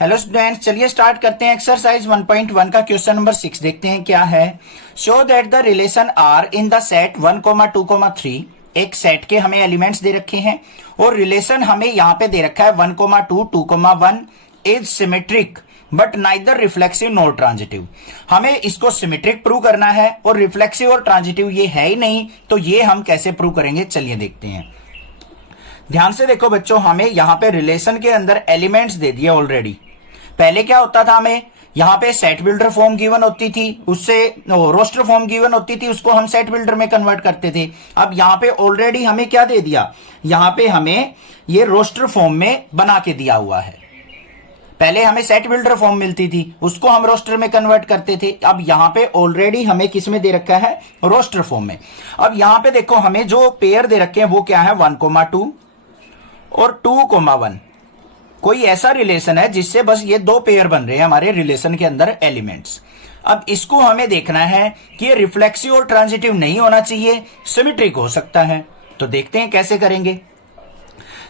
Hello students, चलिए start करते हैं। एक्सरसाइज 1.1 का क्वेश्चन नंबर 6 देखते हैं क्या है। Show that the relation R in the set 1, 2, 3। एक सेट के हमें एलिमेंट्स दे रखे हैं और रिलेशन हमें यहाँ पे दे रखा है 1, 2, 2, 1 is symmetric but neither reflexive nor transitive. हमें इसको सिमेट्रिक प्रूव करना है और रिफ्लेक्सिव और ट्रांजिटिव ये है ही नहीं, तो ये हम कैसे प्रूव करेंगे चलिए देखते हैं। ध्यान से देखो बच्चों, हमें यहाँ पे रिलेशन के अंदर एलिमेंट्स दे दिए ऑलरेडी। पहले क्या होता था, हमें यहाँ पे सेट बिल्डर फॉर्म गिवन होती थी, उससे रोस्टर फॉर्म गिवन होती थी, उसको हम सेट बिल्डर में कन्वर्ट करते थे। अब यहाँ पे ऑलरेडी हमें क्या दे दिया, यहाँ पे हमें ये रोस्टर फॉर्म में बना के दिया हुआ है। पहले हमें सेट बिल्डर फॉर्म मिलती थी, उसको हम रोस्टर में कन्वर्ट करते थे। अब यहाँ पे ऑलरेडी हमें किस में दे रखा है, रोस्टर फॉर्म में। अब यहाँ पे देखो हमें जो पेयर दे रखे हैं वो क्या है, 1, 2 और 2, 1। कोई ऐसा रिलेशन है जिससे बस ये दो पेयर बन रहे हैं हमारे रिलेशन के अंदर एलिमेंट्स। अब इसको हमें देखना है कि ये रिफ्लेक्सिव और ट्रांजिटिव नहीं होना चाहिए, सिमेट्रिक हो सकता है। तो देखते हैं कैसे करेंगे।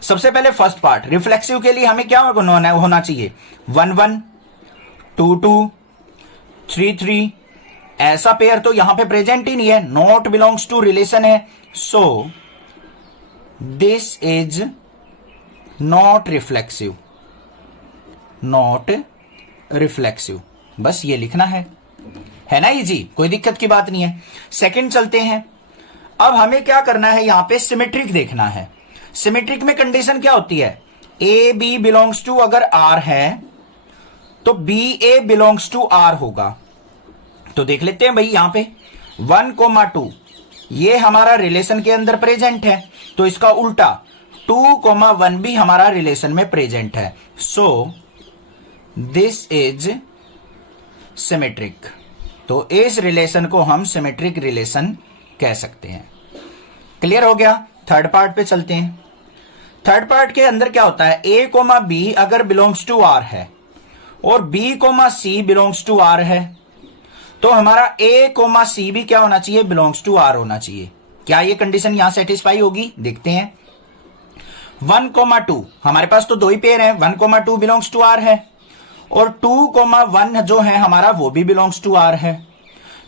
सबसे पहले फर्स्ट पार्ट, रिफ्लेक्सिव के लिए हमें क्या होना चाहिए, 1, 1, 2, 2, 3, 3। ऐसा पेयर तो यहां पे प्रेजेंट ही नहीं है, नॉट बिलोंग्स टू रिलेशन है। सो this is not reflexive, not reflexive. बस ये लिखना है ना इजी, कोई दिक्कत की बात नहीं है। सेकंड चलते हैं। अब हमें क्या करना है, यहां पे सिमेट्रिक देखना है। सिमेट्रिक में कंडीशन क्या होती है, ए बी बिलोंग्स टू अगर आर है तो B A belongs to R होगा। तो देख लेते हैं भाई, यहां पे 1, 2 ये हमारा रिलेशन के अंदर प्रेजेंट है, तो इसका उल्टा 2, 1 भी हमारा रिलेशन में प्रेजेंट है। सो दिस इज सिमेट्रिक। तो इस रिलेशन को हम सिमेट्रिक रिलेशन कह सकते हैं। क्लियर हो गया। थर्ड पार्ट पे चलते हैं। थर्ड पार्ट के अंदर क्या होता है, ए कोमा बी अगर बिलोंग्स टू आर है और B comma C belongs to R है, तो हमारा ए कोमा सी भी क्या होना चाहिए, बिलोंग्स टू आर होना चाहिए। क्या ये कंडीशन यहां सेटिस्फाई होगी, देखते हैं। 1, 2 हमारे पास तो दो ही पेयर हैं, 1, 2 बिलोंग्स टू आर है और 2, 1 जो है हमारा वो भी बिलोंग्स टू आर है।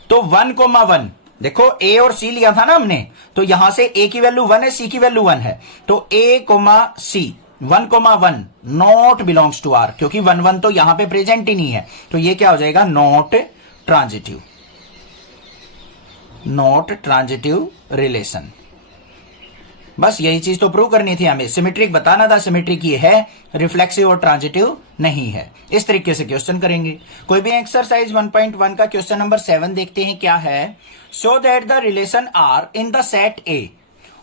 तो 1, 1 देखो ए और सी लिया था ना हमने, तो यहां से ए की वैल्यू 1 है, सी की वैल्यू 1 है, तो a comma c 1, 1 not belongs to R, क्योंकि 1, 1 तो यहां पे प्रेजेंट ही नहीं है, तो ये क्या हो जाएगा, not transitive, not transitive relation. बस यही चीज तो प्रूव करनी थी हमें, सिमेट्रिक बताना था, सिमेट्रिक ये है, रिफ्लेक्सिव और ट्रांजिटिव नहीं है। इस तरीके से क्वेश्चन करेंगे। कोई भी एक्सरसाइज 1.1 का क्वेश्चन नंबर 7 देखते हैं क्या है। Show that the relation R in the set A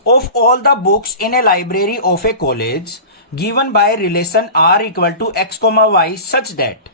of all the books in a library of a college given by relation R equal to x, y such that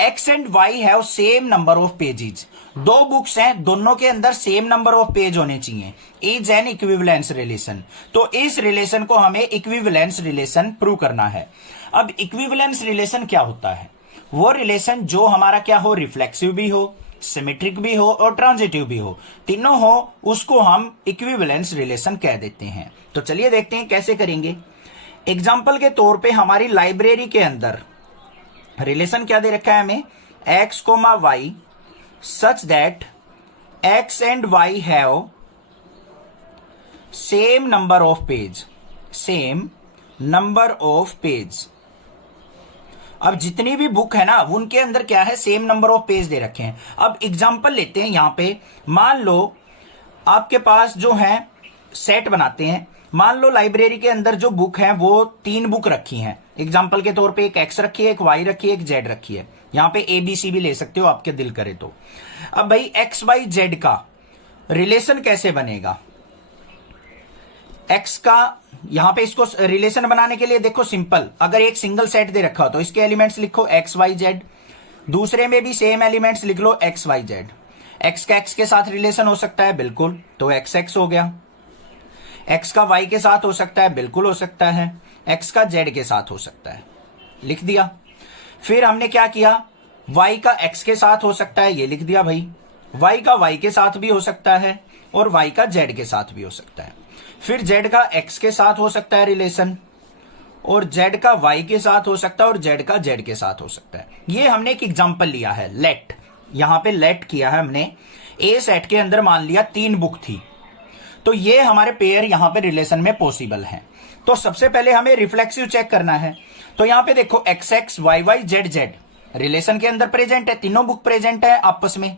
x and y have same number of pages. दो books हैं, दोनों के अंदर same number of page होने चाहिए, is an equivalence relation. तो इस relation को हमें इक्विवेलेंस रिलेशन प्रूव करना है। अब इक्विवेलेंस रिलेशन क्या होता है, वो रिलेशन जो हमारा क्या हो, रिफ्लेक्सिव भी हो, सिमेट्रिक भी हो और ट्रांजिटिव भी हो, तीनों हो, उसको हम इक्विवेलेंस रिलेशन कह देते हैं। तो चलिए देखते हैं कैसे करेंगे। एग्जाम्पल के तौर पे हमारी लाइब्रेरी के अंदर रिलेशन क्या दे रखा है हमें, x, y such that x and y have same number of page, same number of page। अब जितनी भी बुक है ना उनके अंदर क्या है, सेम नंबर ऑफ पेज दे रखे हैं। अब एग्जांपल लेते हैं यहां पे, मान लो आपके पास जो है सेट बनाते हैं, मान लो लाइब्रेरी के अंदर जो बुक है वो 3 बुक रखी हैं। एग्जाम्पल के तौर पे एक x रखी है, एक y रखी है, एक z रखी है। यहां पे a b c भी ले सकते हो आपके दिल करे तो। अब भाई x y z का रिलेशन कैसे बनेगा, x का यहां पे इसको रिलेशन बनाने के लिए देखो सिंपल, अगर एक सिंगल सेट दे रखा हो तो इसके एलिमेंट्स लिखो x y z, दूसरे में भी सेम एलिमेंट्स लिख लो x y z। x का x के साथ रिलेशन हो सकता है, बिल्कुल, तो x x हो गया। x का y के साथ हो सकता है, बिल्कुल हो सकता है। x का z के साथ हो सकता है, लिख दिया। फिर हमने क्या किया, y का x के साथ हो सकता है, ये लिख दिया भाई। y का y के साथ भी हो सकता है और y का z के साथ भी हो सकता है। फिर z का x के साथ हो सकता है रिलेशन और जेड का वाई के साथ हो सकता है और जेड का जेड के साथ हो सकता है। ये हमने एक एग्जांपल लिया है, लेट, यहां पे लेट किया है हमने। ए सेट के अंदर मान लिया 3 बुक थी, तो ये हमारे पेयर यहां पे रिलेशन में पॉसिबल है। तो सबसे पहले हमें रिफ्लेक्सिव चेक करना है। तो यहां पे देखो X X Y Y Z Z relation के अंदर प्रेजेंट है, तीनों बुक प्रेजेंट है आपस में।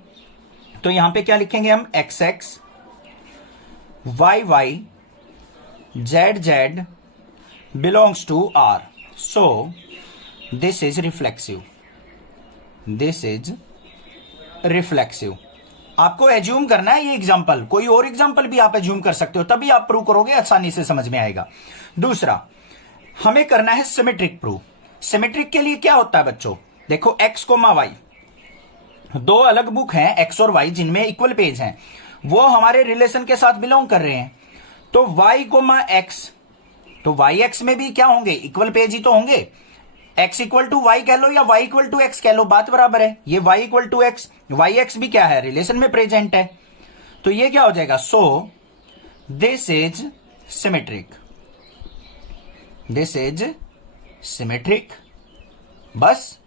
तो यहां पे क्या लिखेंगे हम, X X Y Y Z Z belongs to R, so this is reflexive, this is reflexive. आपको एज्यूम करना है ये एग्जांपल, कोई और एग्जांपल भी आप एज्यूम कर सकते हो, तभी आप प्रूव करोगे, आसानी से समझ में आएगा। दूसरा हमें करना है सिमेट्रिक प्रूव। सिमेट्रिक के लिए क्या होता है बच्चों, देखो एक्स कोमा वाई, 2 अलग बुक हैं एक्स और वाई जिनमें इक्वल पेज हैं, वो हमारे रिलेशन के साथ बिलोंग कर रहे हैं। तो वाई कोमा एक्स, तो वाई एक्स में भी क्या होंगे, इक्वल पेज ही तो होंगे। एक्स इक्वल टू वाई कह लो या वाई इक्वल टू एक्स कह लो, बात बराबर है। ये Y equal to X, Y X भी क्या है, रिलेशन में प्रेजेंट है। तो ये क्या हो जाएगा, so this is symmetric, this is symmetric. बस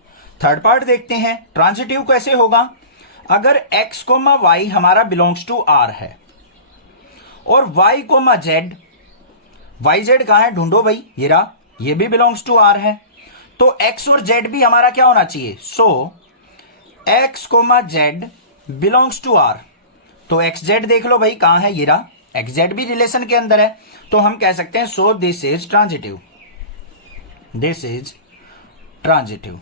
थर्ड पार्ट देखते हैं, ट्रांजिटिव कैसे होगा। अगर x कोमा वाई हमारा बिलोंग्स टू आर है और y comma Z, Y Z कहां है ढूंढो भाई, ये रहा, ये भी बिलोंग्स टू आर है, तो x और z भी हमारा क्या होना चाहिए, so x comma Z belongs to R. तो एक्स जेड देख लो भाई कहां है, ये रहा, एक्स जेड भी रिलेशन के अंदर है, तो हम कह सकते हैं so this is transitive, this is transitive.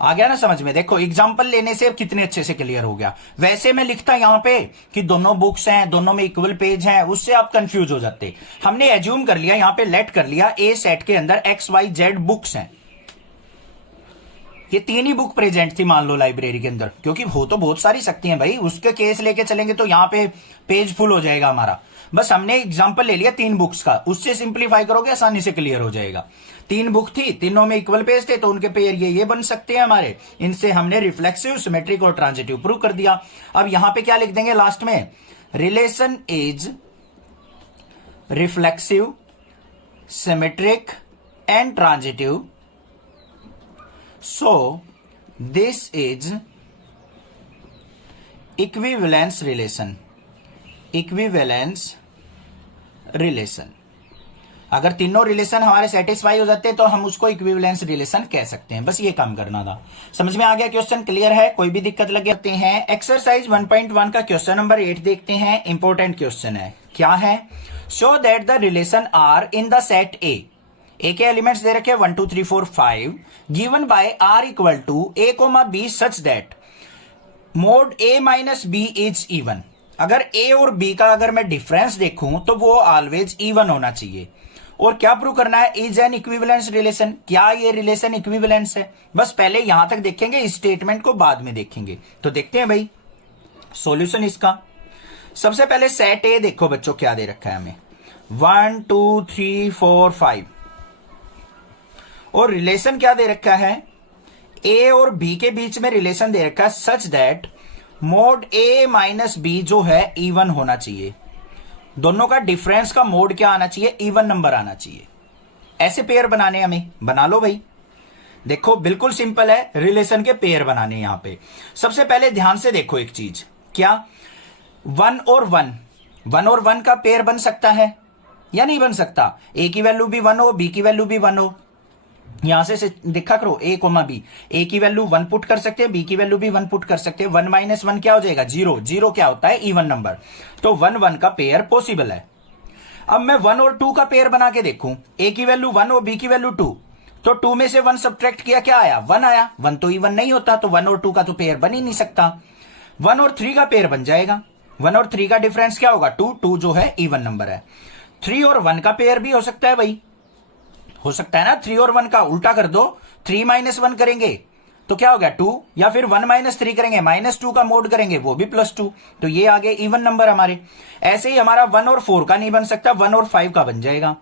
आ गया ना समझ में। देखो एग्जाम्पल लेने से कितने अच्छे से क्लियर हो गया। वैसे मैं लिखता यहां पे कि दोनों बुक्स हैं, दोनों में इक्वल पेज हैं, उससे आप कंफ्यूज हो जाते। हमने एज्यूम कर लिया, यहां पे लेट कर लिया, ए सेट के अंदर एक्स वाई जेड बुक्स हैं, ये 3 ही बुक प्रेजेंट थी मान लो लाइब्रेरी के अंदर, क्योंकि हो तो बहुत सारी सकती हैं भाई, उसके केस लेके चलेंगे तो यहां पे पेज फुल हो जाएगा हमारा। बस हमने एग्जांपल ले लिया 3 बुक्स का, उससे सिंप्लीफाई करोगे आसानी से क्लियर हो जाएगा। 3 बुक थी, तीनों में इक्वल पेज थे, तो उनके पेयर ये बन सकते हैं हमारे। इनसे हमने रिफ्लेक्सिव, सिमेट्रिक और ट्रांजिटिव प्रूव कर दिया। अब यहां पे क्या लिख देंगे लास्ट में, relation is reflexive, symmetric and transitive, so this is equivalence relation, equivalence relation। अगर तीनों रिलेशन हमारे सेटिस्फाई हो जाते हैं तो हम उसको इक्विवेलेंस रिलेशन कह सकते हैं। बस ये काम करना था। समझ में आ गया, क्वेश्चन क्लियर है, कोई भी दिक्कत लगे आते हैं। एक्सरसाइज 1.1 का क्वेश्चन नंबर 8 देखते हैं। इंपॉर्टेंट क्वेश्चन है, क्या है, show that the relation R in the set A के एलिमेंट्स दे रखे 1 2 3 4 5 given by R equal to A comma B such that mod A minus B is even. अगर ए और बी का अगर मैं डिफरेंस देखूं तो वो ऑलवेज इवन होना चाहिए। और क्या प्रूव करना है, इज एन इक्विवेलेंस रिलेशन, क्या ये रिलेशन इक्विवेलेंस है। बस पहले यहां तक देखेंगे, इस स्टेटमेंट को बाद में देखेंगे। तो देखते हैं भाई सॉल्यूशन इसका। सबसे पहले सेट ए देखो बच्चों क्या दे रखा है हमें, 1 2 3 4 5 और रिलेशन क्या दे रखा है, ए और बी के बीच में रिलेशन दे रखा है such that mod A minus B जो है इवन होना चाहिए। दोनों का डिफरेंस का मोड क्या आना चाहिए, इवन नंबर आना चाहिए। ऐसे पेयर बनाने हमें, बना लो भाई। देखो बिल्कुल सिंपल है रिलेशन के पेयर बनाने। यहां पे सबसे पहले ध्यान से देखो एक चीज, क्या 1 और 1, 1 और 1 का पेयर बन सकता है या नहीं बन सकता। ए की वैल्यू भी 1 हो, बी की वैल्यू भी 1 हो। यहां से देखा करो ए कोमा बी, ए की वैल्यू 1 पुट कर सकते हैं, बी की वैल्यू भी 1 पुट कर सकते हैं। 1 माइनस 1 क्या हो जाएगा, 0। 0 क्या होता है, इवन नंबर। तो 1 1 का पेयर पॉसिबल है। अब मैं 1 और 2 का पेयर बना के देखूं, ए की वैल्यू 1 और बी की वैल्यू 2, तो 2 में से 1 सब्ट्रैक्ट किया, क्या आया, 1 आया। 1 तो इवन नहीं होता, तो 1 और 2 का तो पेयर बन ही नहीं सकता। 1 और 3 का पेयर बन जाएगा। 1 और 3 का डिफरेंस क्या होगा, 2। 2 जो है इवन नंबर है। 3 और 1 का पेयर भी हो सकता है भाई, हो सकता है ना। 3 और 1 का उल्टा कर दो, 3 माइनस 1 करेंगे तो क्या हो गया 2, या फिर 1 माइनस 3 करेंगे, -2 का मोड करेंगे वो भी +2, तो ये आगे इवन नंबर हमारे। ऐसे ही हमारा 1 और 4 का नहीं बन सकता, 1 और 5 का बन जाएगा,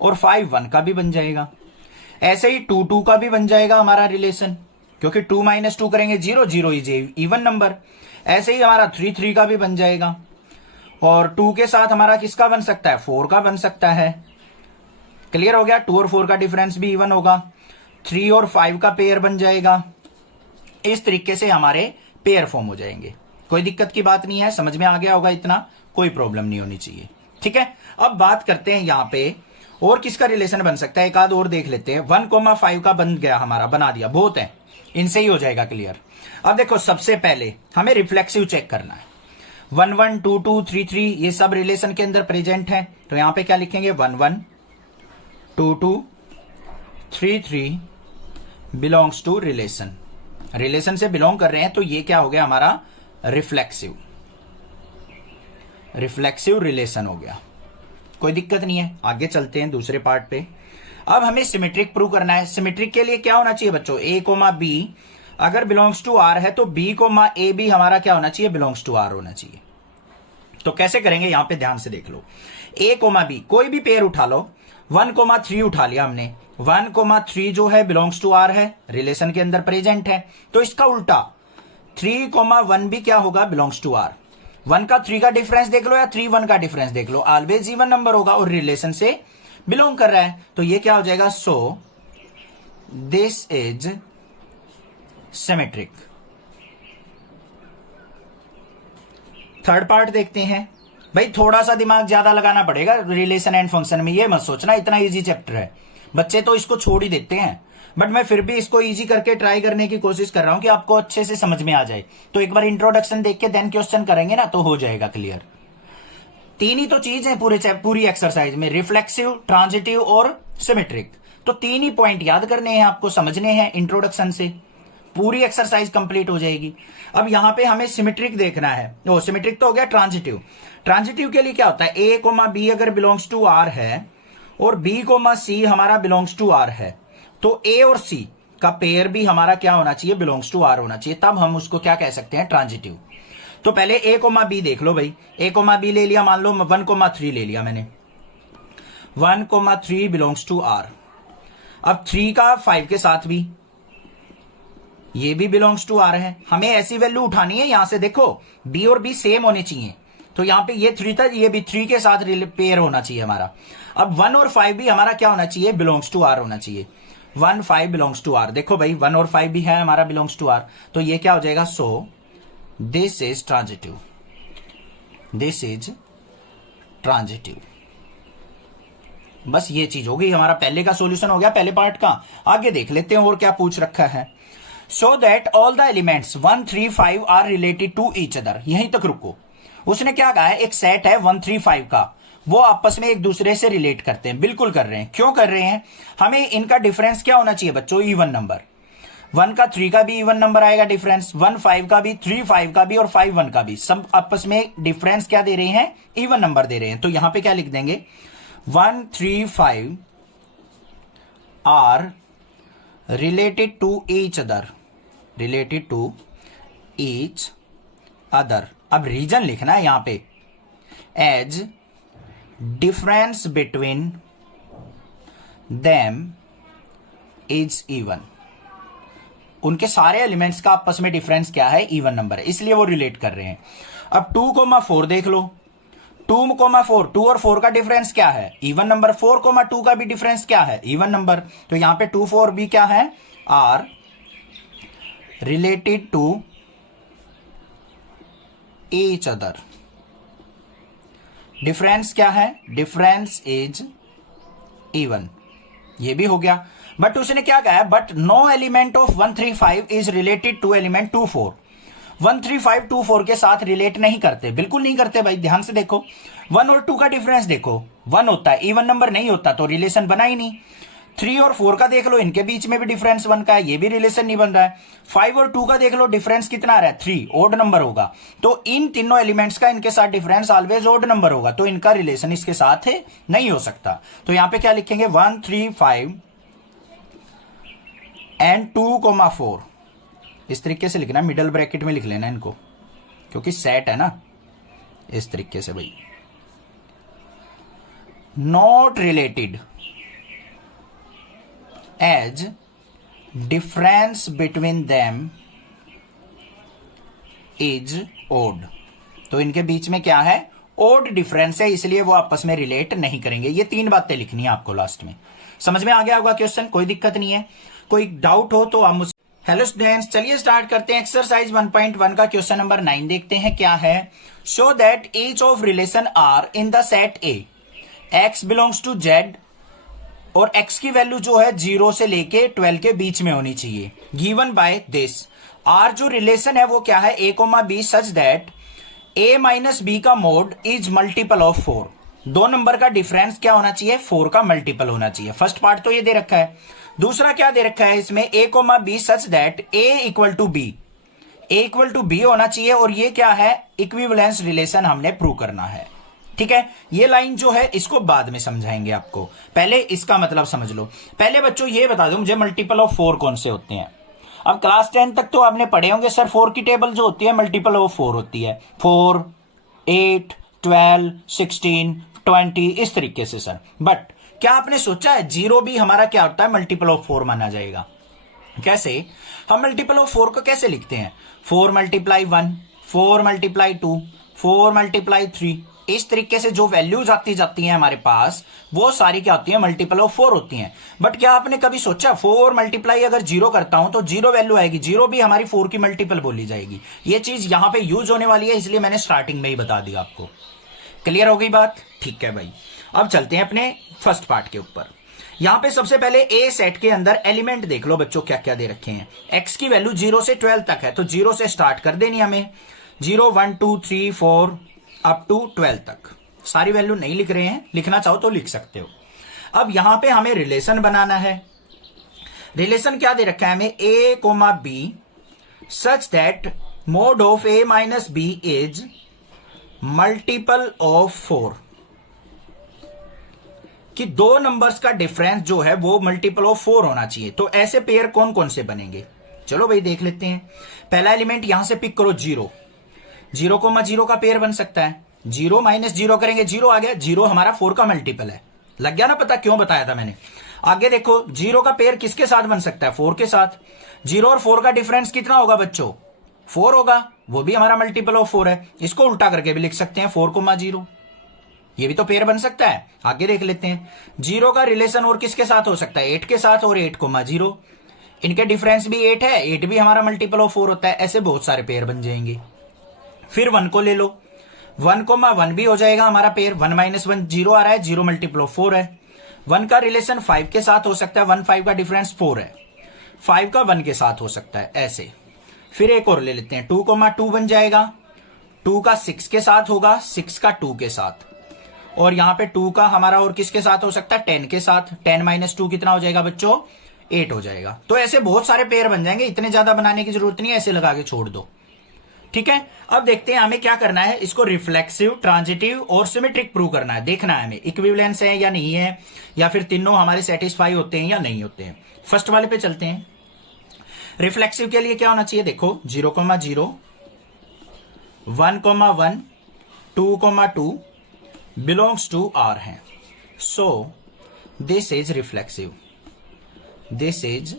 और 5 1 का भी बन जाएगा। ऐसे ही 2 2 का भी बन जाएगा हमारा रिलेशन, क्योंकि 2 माइनस 2 करेंगे 0, 0 इज इवन नंबर। ऐसे ही हमारा 3 3 का भी बन जाएगा, और 2 के साथ हमारा किसका बन सकता है, 4 का बन सकता है। क्लियर हो गया। 2 और 4 का डिफरेंस भी इवन होगा, 3 और 5 का पेयर बन जाएगा। इस तरीके से हमारे पेयर फॉर्म हो जाएंगे। कोई दिक्कत की बात नहीं है, समझ में आ गया होगा, इतना कोई प्रॉब्लम नहीं होनी चाहिए। ठीक है, अब बात करते हैं यहां पे और किसका रिलेशन बन सकता है, एक आध और देख लेते हैं। 1,5 का बन गया हमारा, बना दिया, बहुत है, इनसे ही हो जाएगा क्लियर। अब देखो सबसे पहले हमें रिफ्लेक्सिव चेक करना है। 1 1 2 2 3 3 ये सब रिलेशन के अंदर प्रेजेंट है, तो यहां पे क्या लिखेंगे, 1 1 2 2 3 3 बिलोंग्स टू रिलेशन। रिलेशन से बिलोंग कर रहे हैं, तो ये क्या हो गया हमारा, रिफ्लेक्सिव रिलेशन हो गया। कोई दिक्कत नहीं है, आगे चलते हैं दूसरे पार्ट पे। अब हमें सिमेट्रिक प्रूव करना है। सिमेट्रिक के लिए क्या होना चाहिए बच्चों, ए कोमा बी अगर बिलोंग्स टू आर है तो बी कोमा ए भी हमारा क्या होना चाहिए, बिलोंग्स टू आर होना चाहिए। तो कैसे करेंगे, यहां पे ध्यान से देख लो। ए कोमा बी कोई भी पेयर उठा लो, 1,3 उठा लिया हमने, 1,3 जो है बिलोंग्स टू आर है, रिलेशन के अंदर प्रेजेंट है। तो इसका उल्टा 3,1 भी क्या होगा, बिलोंग्स टू आर। 1 का 3 का डिफरेंस देख लो या 3 1 का डिफरेंस देख लो, ऑलवेज इवन नंबर होगा और रिलेशन से बिलोंग कर रहा है, तो ये क्या हो जाएगा, so this is symmetric. Third part देखते हैं। भाई थोड़ा सा दिमाग ज्यादा लगाना पड़ेगा रिलेशन एंड फंक्शन में, ये मत सोचना इतना इजी चैप्टर है, बच्चे तो इसको छोड़ ही देते हैं, बट मैं फिर भी इसको इजी करके ट्राई करने की कोशिश कर रहा हूं कि आपको अच्छे से समझ में आ जाए। तो एक बार इंट्रोडक्शन देख के देन क्वेश्चन करेंगे ना, तो हो जाएगा क्लियर। 3 ही तो चीज है पूरी एक्सरसाइज में, रिफ्लेक्सिव, ट्रांजिटिव और सिमेट्रिक। तो 3 ही पॉइंट याद करने हैं आपको, समझने हैं इंट्रोडक्शन से, पूरी एक्सरसाइज कंप्लीट हो जाएगी। अब यहां पे हमें सिमेट्रिक देखना है। वो सिमेट्रिक तो हो गया। ट्रांजिटिव, ट्रांजिटिव के लिए क्या होता है, ए कोमा बी अगर बिलोंग्स टू आर है और बी कोमा सी हमारा बिलोंग्स टू आर है, तो ए और सी का पेयर भी हमारा क्या होना चाहिए, बिलोंग्स टू आर होना चाहिए, तब हम उसको क्या कह सकते हैं, ट्रांजिटिव। तो पहले ए कोमा बी देख लो भाई, ए कोमा बी ले लिया, मान लो 1,3 ले लिया मैंने, 1,3 बिलोंग्स टू आर। अब 3 का 5 के साथ भी, ये भी बिलोंग्स टू आर है। हमें ऐसी वैल्यू उठानी है, यहां से देखो बी और बी सेम होने चाहिए, तो यहां पे ये 3 था, ये भी 3 के साथ पेयर होना चाहिए हमारा। अब 1 और 5 भी हमारा क्या होना चाहिए, बिलोंग्स टू आर होना चाहिए। 1 5 बिलोंग्स टू आर, देखो भाई 1 और 5 भी है हमारा बिलोंग्स टू आर, तो ये क्या हो जाएगा, so this is transitive, this is transitive. बस ये चीज हो गई, हमारा पहले का सॉल्यूशन हो गया, पहले पार्ट का। आगे देख लेते हैं और क्या पूछ रखा है। So that all the elements 1 3 5 are related to each other. यहीं तक रुको। उसने क्या कहा है, एक सेट है 1 3 5 का, वो आपस में एक दूसरे से रिलेट करते हैं। बिल्कुल कर रहे हैं। क्यों कर रहे हैं, हमें इनका डिफरेंस क्या होना चाहिए बच्चों, इवन नंबर। 1 का 3 का भी इवन नंबर आएगा डिफरेंस, 1 5 का भी, 3 5 का भी और 5 1 का भी, सब आपस में डिफरेंस क्या दे रहे हैं, इवन नंबर दे रहे हैं। तो यहां पे क्या लिख देंगे, 1 3 5 are related to each other, related to each other. अब रीजन लिखना है यहां पे, as difference between them is even. उनके सारे एलिमेंट्स का आपस में डिफरेंस क्या है, इवन नंबर है, इसलिए वो रिलेट कर रहे हैं। अब 2,4 देख लो, 2,4, 2 और 4 का डिफरेंस क्या है, इवन नंबर। 4,2 का भी डिफरेंस क्या है, इवन नंबर। तो यहां पे 2 4 भी क्या है, are related to each other. Difference क्या है, डिफरेंस इज इवन, ये भी हो गया। बट उसने क्या कहा है, but no element of 1 3 5 is related to element 2 4। 1 3 5 2 4 के साथ रिलेट नहीं करते, बिल्कुल नहीं करते भाई, ध्यान से देखो। 1 और 2 का डिफरेंस देखो, 1 होता है, इवन नंबर नहीं होता तो रिलेशन बना ही नहीं। 3 और 4 का देख लो, इनके बीच में भी डिफरेंस 1 का है, ये भी रिलेशन नहीं बन रहा है। 5 और 2 का देख लो, डिफरेंस कितना आ रहा है, 3, ओड नंबर होगा। तो इन तीनों एलिमेंट्स का इनके साथ डिफरेंस ऑलवेज ओड नंबर होगा, तो इनका रिलेशन इसके साथ है नहीं हो सकता। तो यहां पे क्या लिखेंगे, 1 3 5 एंड 2,4, इस तरीके से लिखना, मिडल ब्रैकेट में लिख लेना इनको, क्योंकि सेट है ना, इस तरीके से भाई। Not related as difference between them is odd. तो इनके बीच में क्या है, ओड डिफरेंस है, इसलिए वो आपस में रिलेट नहीं करेंगे। ये 3 बातें लिखनी है आपको लास्ट में। समझ में आ गया होगा क्वेश्चन, कोई दिक्कत नहीं है। कोई डाउट हो तो आप मुझसे। हेलो स्टूडेंट्स, चलिए स्टार्ट करते हैं। एक्सरसाइज 1.1 का क्वेश्चन नंबर 9 देखते हैं क्या है। Show that each of relation R in the set A, X belongs to Z और x की वैल्यू जो है 0 से लेके 12 के बीच में होनी चाहिए। गिवन बाय दिस, आर जो रिलेशन है वो क्या है, a, b such that a minus b का mod is multiple of 4। 2 number का डिफरेंस क्या होना चाहिए, 4 का मल्टीपल होना चाहिए। फर्स्ट पार्ट तो ये दे रखा है। दूसरा क्या दे रखा है इसमें, a, b such that a equal to b, a equal to b होना चाहिए। और ये क्या है, इक्विवेलेंस रिलेशन हमने प्रूव करना है। ठीक है, ये लाइन जो है इसको बाद में समझाएंगे आपको, पहले इसका मतलब समझ लो। पहले बच्चों ये बता दो मुझे मल्टीपल ऑफ 4 कौन से होते हैं। अब क्लास 10 तक तो आपने पढ़े होंगे सर 4 की टेबल जो होती है मल्टीपल ऑफ 4 होती है, 4, 8, 12, 16, 20 इस तरीके से सर। बट क्या आपने सोचा है 0 भी हमारा क्या होता है, मल्टीपल ऑफ 4 माना जाएगा। कैसे, हम मल्टीपल ऑफ 4 को कैसे लिखते हैं, 4 मल्टीप्लाई 1, 4 मल्टीप्लाई 2, 4 मल्टीप्लाई 3, इस तरीके से जो वैल्यूज आती जाती हैं हमारे पास वो सारी क्या होती है, मल्टीपल ऑफ 4 होती हैं। बट क्या आपने कभी सोचा 4 मल्टीप्लाई अगर 0 करता हूं तो 0 वैल्यू आएगी, 0 भी हमारी 4 की मल्टीपल बोली जाएगी। ये चीज यहां पे यूज होने वाली है, इसलिए मैंने स्टार्टिंग में ही बता दिया आपको। क्लियर हो गई बात, ठीक है भाई। अब चलते हैं अपने फर्स्ट पार्ट के ऊपर। यहां पे सबसे पहले ए सेट के अंदर एलिमेंट देख लो बच्चों क्या क्या दे रखे हैं। एक्स की वैल्यू 0 से 12 तक है, तो 0 से स्टार्ट कर देनी हमें, 0, 1, 2, 3, 4 अप टू 12 तक। सारी वैल्यू नहीं लिख रहे हैं, लिखना चाहो तो लिख सकते हो। अब यहां पे हमें रिलेशन बनाना है। रिलेशन क्या दे रखा है हमें, a, b such that mode of a minus b is multiple of 4, कि 2 नंबर्स का डिफरेंस जो है वो मल्टीपल ऑफ 4 होना चाहिए। तो ऐसे पेयर कौन कौन से बनेंगे, चलो भाई देख लेते हैं। पहला एलिमेंट यहां से पिक करो 0, 0, का पेयर बन सकता है। 0 माइनस 0 करेंगे, 0 आ गया, 0 हमारा 4 का मल्टीपल है। लग गया ना पता क्यों बताया था मैंने। आगे देखो 0 का पेयर किसके साथ बन सकता है, 4 के साथ। 0 और 4 का डिफरेंस कितना होगा बच्चों, 4 होगा, वो भी हमारा मल्टीपल ऑफ 4 है। इसको उल्टा करके भी लिख सकते हैं 4, 0, ये भी तो पेयर बन सकता है। आगे देख लेते हैं 0 का रिलेशन और किसके साथ हो सकता है, 8 के साथ, और 8, 0, इनके डिफरेंस भी 8 है, 8 भी हमारा मल्टीपल ऑफ 4 होता है। ऐसे बहुत सारे पेयर बन जाएंगे। फिर 1 को ले लो, 1, 1 भी हो जाएगा हमारा पेयर। 1 माइनस 1 0 आ रहा है, 0 मल्टीपल ऑफ 4 है। 1 का रिलेशन 5 के साथ हो सकता है, 1, 5 का डिफरेंस 4 है। 5 का 1 के साथ हो सकता है, ऐसे। फिर एक और ले लेते हैं, 2, 2 बन जाएगा, 2 का 6 के साथ होगा, 6 का 2 के साथ। और यहां पे 2 का हमारा और किसके साथ हो सकता है, 10 के साथ। 10 माइनस 2 कितना हो जाएगा बच्चों, 8 हो जाएगा। तो ऐसे बहुत सारे पेयर बन जाएंगे, इतने ज्यादा बनाने की जरूरत नहीं है, ऐसे लगा के छोड़ दो। ठीक है, अब देखते हैं हमें क्या करना है, इसको रिफ्लेक्सिव, ट्रांजिटिव और सिमेट्रिक प्रूव करना है। देखना है हमें इक्विवेलेंस है या नहीं है, या फिर तीनों हमारे सेटिस्फाई होते हैं या नहीं होते हैं। फर्स्ट वाले पे चलते हैं। रिफ्लेक्सिव के लिए क्या होना चाहिए, देखो 0, 0, 1, 1, 2, 2 बिलोंग्स टू आर है। सो this is reflexive, this is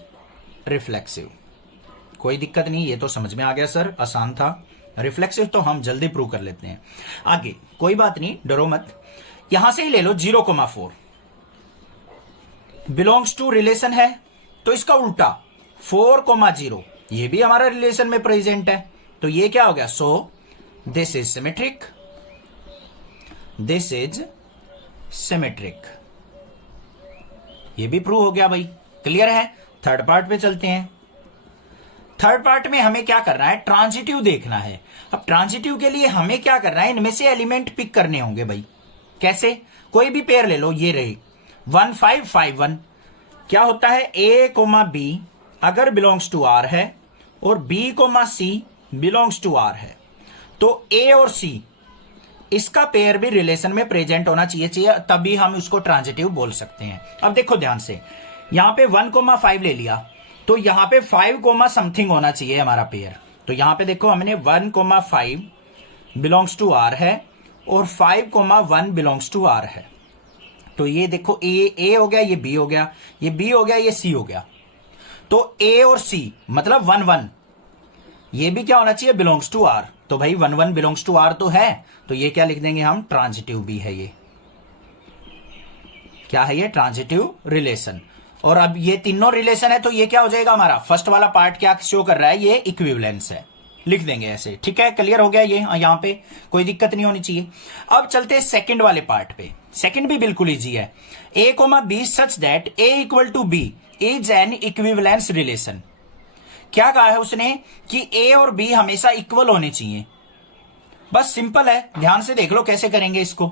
reflexive. कोई दिक्कत नहीं, ये तो समझ में आ गया सर, आसान था। रिफ्लेक्सिव तो हम जल्दी प्रूव कर लेते हैं। आगे कोई बात नहीं, डरो मत, यहां से ही ले लो 0, 4 बिलोंग्स टू रिलेशन है, तो इसका उल्टा 4, 0 ये भी हमारा रिलेशन में प्रेजेंट है, तो ये क्या हो गया, सो this is symmetric, this is symmetric. ये भी प्रूव हो गया भाई, क्लियर है। थर्ड पार्ट पे चलते हैं। थर्ड पार्ट में हमें क्या करना है, ट्रांजिटिव देखना है। अब ट्रांजिटिव के लिए हमें क्या करना है, इनमें से एलिमेंट पिक करने होंगे भाई। कैसे, कोई भी पेयर ले लो, ये रही 1, 5, 5, 1। क्या होता है, a, b अगर बिलोंग्स टू r है और b, c belongs to r है, तो a और c इसका पेयर भी रिलेशन में प्रेजेंट होना चाहिए, तभी हम उसको ट्रांजिटिव बोल सकते हैं। अब देखो ध्यान से, यहां पे 1, 5 ले लिया, तो यहां पे 5, समथिंग होना चाहिए हमारा पेयर। तो यहां पे देखो हमने 1, 5 बिलोंग्स टू आर है और 5, 1 बिलोंग्स टू आर है। तो ये देखो ए हो गया, ये बी हो गया, ये बी हो गया, ये सी हो गया। तो ए और सी मतलब 1, 1 ये भी क्या होना चाहिए, बिलोंग्स टू आर। तो भाई 1 1 बिलोंग्स टू आर तो है, तो ये क्या लिख देंगे हम, ट्रांजिटिव भी है। ये क्या है, ये ट्रांजिटिव रिलेशन। और अब ये तीनों रिलेशन है तो ये क्या हो जाएगा हमारा, फर्स्ट वाला पार्ट क्या शो कर रहा है, ये इक्विवेलेंस है, लिख देंगे ऐसे। ठीक है, क्लियर हो गया ये, यहां पे कोई दिक्कत नहीं होनी चाहिए। अब चलते हैं सेकंड वाले पार्ट पे। सेकंड भी बिल्कुल इजी है। ए comma B such that a equal to b is an equivalence relation. क्या कहा है उसने कि ए और बी हमेशा इक्वल होने चाहिए। बस सिंपल है, ध्यान से देख लो कैसे करेंगे इसको।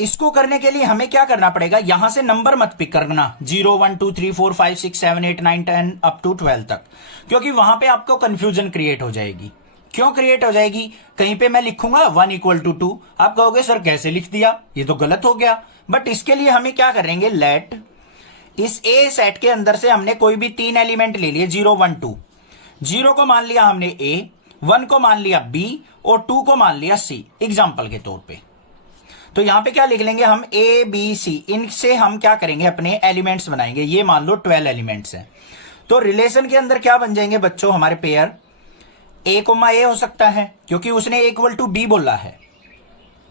इसको करने के लिए हमें क्या करना पड़ेगा, यहां से नंबर मत पिक करना 0 1 2 3 4 5 6 7 8 9 10 अप टू 12 तक, क्योंकि वहां पे आपको कंफ्यूजन क्रिएट हो जाएगी। क्यों क्रिएट हो जाएगी, कहीं पे मैं लिखूंगा 1 इक्वल टू 2, आप कहोगे सर कैसे लिख दिया, ये तो गलत हो गया। बट इसके लिए हमें क्या करेंगे, लेट इस ए सेट के अंदर से हमने कोई भी 3 एलिमेंट ले लिए 0 1 2। 0 को मान लिया हमने ए, 1 को मान लिया बी और 2 को मान लिया सी, एग्जाम्पल के तौर पे। तो यहां पे क्या लिख लेंगे हम, ए बी सी, इनसे हम क्या करेंगे, अपने एलिमेंट्स बनाएंगे। ये मान लो 12 एलिमेंट्स हैं। तो रिलेशन के अंदर क्या बन जाएंगे बच्चों हमारे पेयर, ए कोमा ए हो सकता है क्योंकि उसने ए इक्वल टू बी बोला है।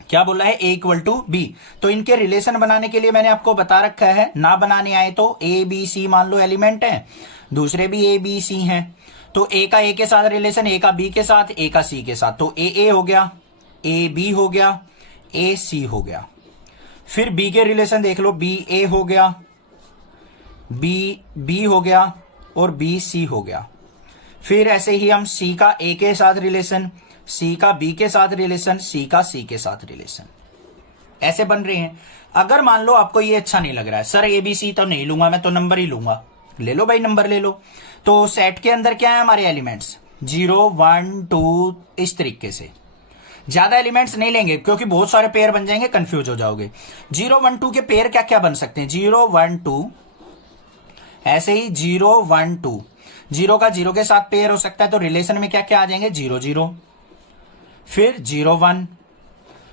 क्या बोला है, ए इक्वल टू बी। तो इनके रिलेशन बनाने के लिए मैंने आपको बता रखा है, ना बनाने आए तो ए बी सी मान लो एलिमेंट है, दूसरे भी ए बी सी हैं, तो ए का ए के साथ रिलेशन, ए का बी के साथ, ए का सी के साथ, तो ए हो गया, ए बी हो गया, ए सी हो गया। फिर बी के रिलेशन देख लो, बी ए हो गया, बी बी हो गया और बी सी हो गया। फिर ऐसे ही हम सी का ए के साथ रिलेशन, सी का बी के साथ रिलेशन, सी का सी के साथ रिलेशन, ऐसे बन रहे हैं। अगर मान लो आपको ये अच्छा नहीं लग रहा है, सर ए बी सी तो नहीं लूंगा मैं, तो नंबर ही लूंगा, ले लो भाई नंबर ले लो। तो सेट के अंदर क्या है हमारे एलिमेंट्स, 0 1 2, इस तरीके से। ज्यादा एलिमेंट्स नहीं लेंगे क्योंकि बहुत सारे पेयर बन जाएंगे, कंफ्यूज हो जाओगे। 0 1 2 के पेयर क्या क्या बन सकते हैं, 0 1 2, ऐसे ही 0 1 2, 0 का 0 के साथ पेयर हो सकता है, तो रिलेशन में क्या क्या आ जाएंगे, 0 0, फिर 0 1,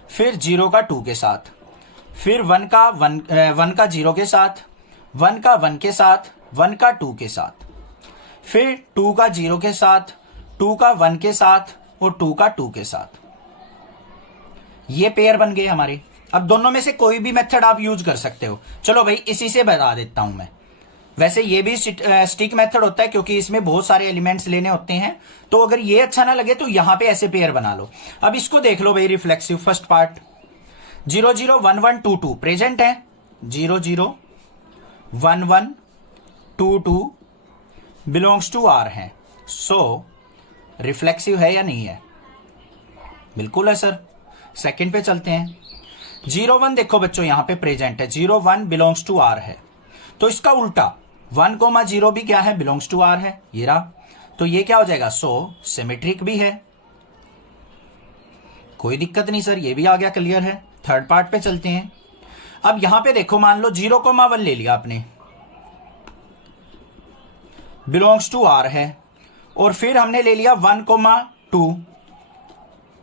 फिर 0 का 2 के साथ, फिर 1 का 0 के साथ, 1 का 1 के साथ, 1 का 2 के साथ, फिर 2 का 0 के साथ, 2 का 1 के साथ और 2 का 2 के साथ। ये पेयर बन गए हमारे। अब दोनों में से कोई भी मेथड आप यूज कर सकते हो। चलो भाई इसी से बता देता हूं मैं। वैसे ये भी स्टिक मेथड होता है क्योंकि इसमें बहुत सारे एलिमेंट्स लेने होते हैं, तो अगर ये अच्छा ना लगे तो यहां पे ऐसे पेयर बना लो। अब इसको देख लो भाई, रिफ्लेक्सिव फर्स्ट पार्ट 0 0 1 1 2 2 प्रेजेंट है, 0 0 1 1 2 2 बिलोंग्स टू आर है। सो रिफ्लेक्सिव है या नहीं है, बिल्कुल है सर। सेकंड पे चलते हैं, 0 1 देखो बच्चों यहां पे प्रेजेंट है, 0 1 बिलोंग्स टू आर है, तो इसका उल्टा 1 0 भी क्या है, बिलोंग्स टू आर है, ये रहा। तो ये क्या हो जाएगा, सो सिमेट्रिक भी है, कोई दिक्कत नहीं सर, ये भी आ गया, क्लियर है। थर्ड पार्ट पे चलते हैं। अब यहां पे देखो, मान लो 0 1 ले लिया आपने, बिलोंग्स टू आर है, और फिर हमने ले लिया 1 2,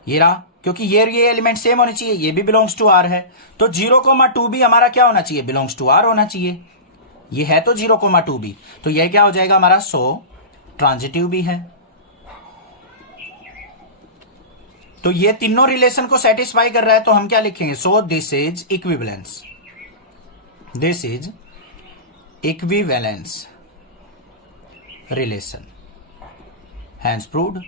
ये रहा, क्योंकि ये एलिमेंट सेम होने चाहिए, ये भी बिलोंग्स टू आर है, तो 0 2 भी हमारा क्या होना चाहिए, बिलोंग्स टू आर होना चाहिए। ये है तो 0 2 भी, तो ये क्या हो जाएगा हमारा, सो ट्रांजिटिव भी है। तो ये तीनों रिलेशन को सेटिस्फाई कर रहा है, तो हम क्या लिखेंगे, so this is equivalence, this is equivalence relation. Hence proved,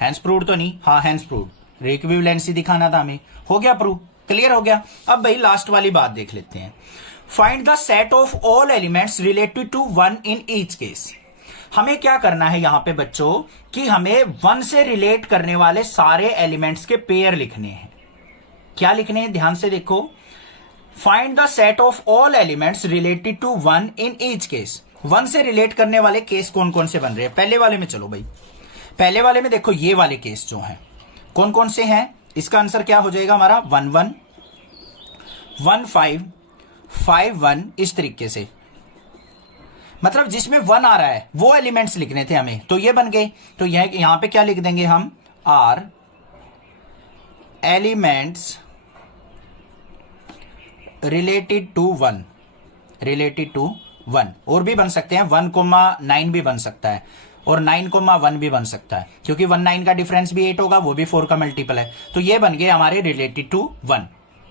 hence proved तो नहीं, हाँ हैंस प्रूव्ड, इक्विवेलेंसी दिखाना था हमें, हो गया प्रूव, क्लियर हो गया। अब भाई लास्ट वाली बात देख लेते हैं, find the set of all elements related to 1 in each case. हमें क्या करना है यहां पे बच्चों, कि हमें 1 से रिलेट करने वाले सारे एलिमेंट्स के पेयर लिखने हैं। क्या लिखने हैं, ध्यान से देखो, find the set of all elements related to 1 in each case. 1 से रिलेट करने वाले केस कौन कौन से बन रहे हैं, पहले वाले में चलो भाई, पहले वाले में देखो ये वाले केस जो हैं कौन कौन से हैं, इसका आंसर क्या हो जाएगा हमारा, 1 1 1 5 5 1, इस तरीके से, मतलब जिसमें 1 आ रहा है वो एलिमेंट्स लिखने थे हमें, तो ये बन गए। तो यह यहां पे क्या लिख देंगे हम, are elements related to 1, related to 1, और भी बन सकते हैं 1 9 भी बन सकता है, और 9,1 भी बन सकता है, क्योंकि 1 9 का डिफरेंस भी 8 होगा, वो भी 4 का मल्टीपल है। तो ये बन गए हमारे रिलेटेड टू 1।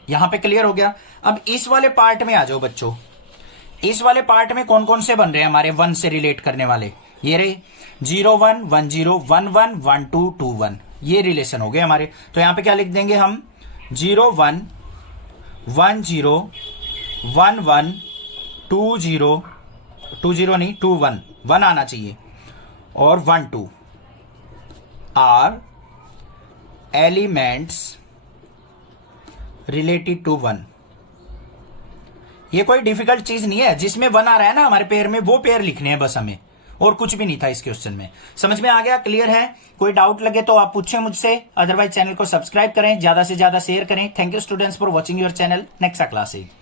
यहां पे क्लियर हो गया। अब इस वाले पार्ट में आ जाओ बच्चों। इस वाले पार्ट में कौन कौन से बन रहे हैं हमारे 1 से रिलेट करने वाले? ये रहे 0 1 1 0 1 1 1 2 2 1, ये रिलेशन हो गए हमारे। तो यहां पे क्या लिख देंगे हम? 0 1 1 0 1 1 2 0 2 0 नहीं 2 1 1 आना चाहिए, और 1 2 आर एलिमेंट्स रिलेटेड टू 1। ये कोई डिफिकल्ट चीज नहीं है, जिसमें 1 आ रहा है ना हमारे पेयर में, वो पेयर लिखने हैं बस हमें, और कुछ भी नहीं था इस क्वेश्चन में। समझ में आ गया? क्लियर है? कोई डाउट लगे तो आप पूछें मुझसे, अदरवाइज चैनल को सब्सक्राइब करें, ज्यादा से ज्यादा शेयर करें। Thank you students for watching your channel. Next class है।